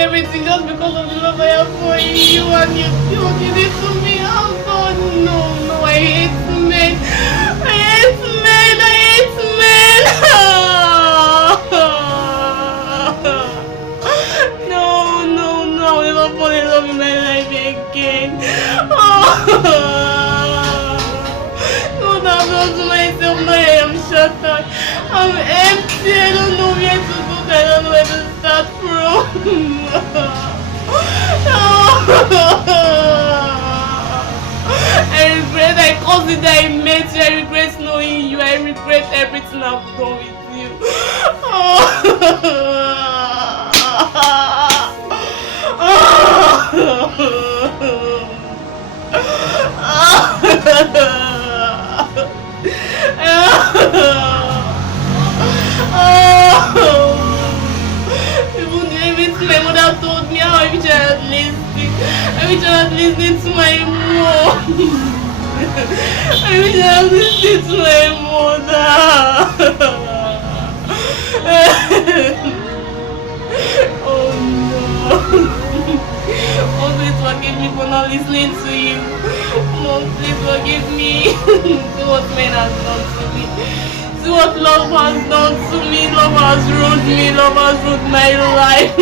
everything just because of the love I have for you and you did it to me. Oh God, no, I hate men. I hate men. No, I'll never fall in love in my life again. No, that was myself. Now I am shattered. I'm empty. I don't know where to go. I don't know where to start from. I regret. I consider I met you. I regret knowing you. I regret everything I've done with you. Even my mother told me how I wish I had listened. I wish I had listened to my mom. I wish I had listened to my mother. Oh no. Mom, please forgive me for not listening to you. Mom, please forgive me. See what men has done to me. See what love has done to me. Love has ruined me. Love has ruined my life.